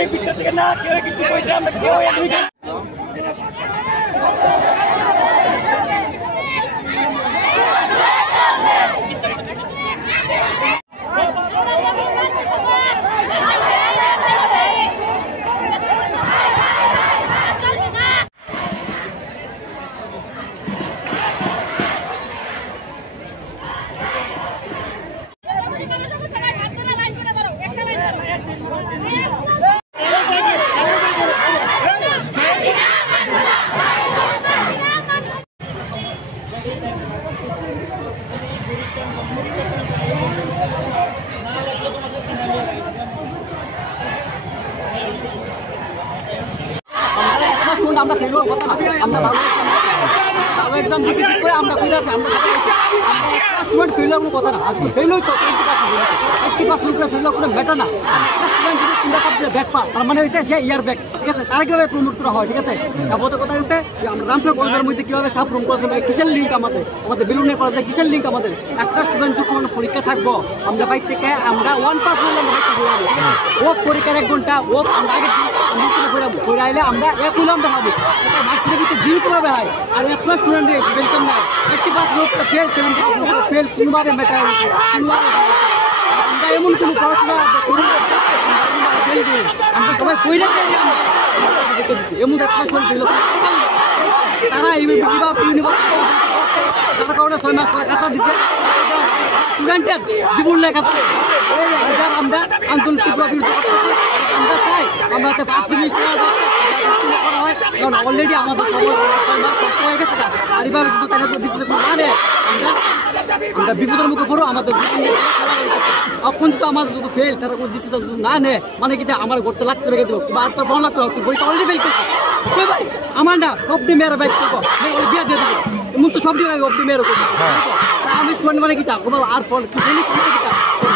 আমাদের ভিতর থেকে না কেউ কিছু কইছে আমরা কেউ আমরা ফেল হওয়ার কথা না, আমরা ভালো এক্সাম দিচ্ছি ঠিক করে আমরা ফেল আছি, আমরা স্টুডেন্ট ফেল হওয়ার কোনো কথা না। আজকে ফেল হইতো 80% করে ফেল হওয়ার কোনো ব্যাটার না। স্টুডেন্ট যদি 3টা সাবজেক্টে ব্যাক পায় তার মানে হয়েছে সে ইয়ার ব্যাক, ঠিক আছে? তারা কিভাবে প্রমোট করা হয়, ঠিক আছে? তারপর কথা হচ্ছে যে আমরা রামপুর কলেজের মধ্যে কিভাবে সাব প্রমোট করা হবে, কিসের লিঙ্ক আমাদের বেলুনে কলেজে কিসের লিঙ্ক আমাদের। একটা স্টুডেন্ট যখন পরীক্ষা থাকবো আমরা বাইক থেকে আমরা 1% ও পরীক্ষার 1 ঘন্টা ও আমরা আগে ঘুরে আইলে আমরা এক হইলাম দেখাবো মার্কসের ভিতরে 0 কিভাবে হয়। আর একটা স্টুডেন্টে বেলকম নাই 80% লোক ফেল, 70% ফেল, কোনোভাবে মেটায় আমরা এমন কোনো পড়াশোনা আমরা সবাই পড়ে এমন একটা স্টুডেন্ট ফেল তারা ইউনিভার্সিটি তার কারণে 6 মাস করে কাটা দিচ্ছে স্টুডেন্টের জীবন লেখা আমরা আন্দোলন আমরা চাই আমরা 5 সেমিস্টার কারণ অলরেডি আমাদের কষ্ট হয়ে গেছে। আর এভাবে যদি তারা ডিসিশন না নেয় আমরা বিপদের মুখে পড়ো। আমাদের এখন যদি আমাদের যদি ফেল তারা কোনো ডিসিশন যদি না নেয় মানে কি আমার ঘরতে লাগতে রেখে দেবো বা আর তোর ফোন লাগতে হবে, বইটা অলরেডি ফেল করবো ভাই আমার না সবটি মেয়েরা বাইক করবো বিয়া দিয়ে দেবো এমন তো সবটি ভাই সবটি মেয়েরা করবো। আমি শুনি মানে কি আর ফল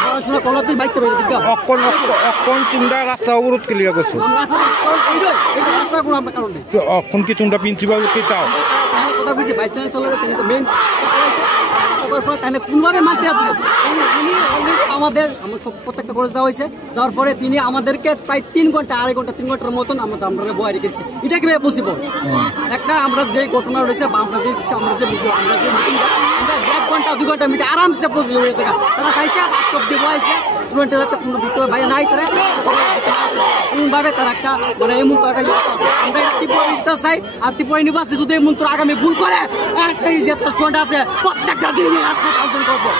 পড়াশোনা করলে তুই বাইক করে অক্ষণ তোমরা রাস্তা অবরোধ ক্লিয়ার করছো অক্ষণ কি তোমরা প্রিন্সিপালকে চাও কথা বুঝছি ভাইস চ্যান্সেলর মেইন কোনোভাবে মানতে আসবে আমাদের প্রত্যেকটা কলেজ যাওয়া হয়েছে। যাওয়ার পরে তিনি আমাদেরকে প্রায় 3 ঘন্টা 2.5 ঘন্টা 3 ঘন্টার মতন আমরা বয়ে রেখেছি। এটা কিভাবে পসিবল? একটা আমরা যে ঘটনা রয়েছে বা আমরা যে আমরা 1 ঘন্টা 2 ঘন্টা মিটে আরামসে পসিবল হয়েছে। তারা চাইছে বাস্তব দিয়ে বয়েছে স্টুডেন্টের একটা কোনো ভিতরে বাইরে নাই তারা কোনভাবে তারা একটা মানে এমন আমরা ত্রিপুরা চাই। আর ত্রিপুরা ইউনিভার্সিটি যদি এমন তোর আগামী ভুল করে একটা যে স্টুডেন্ট আছে প্রত্যেকটা দিনই রাস্তায় আন্দোলন করবো।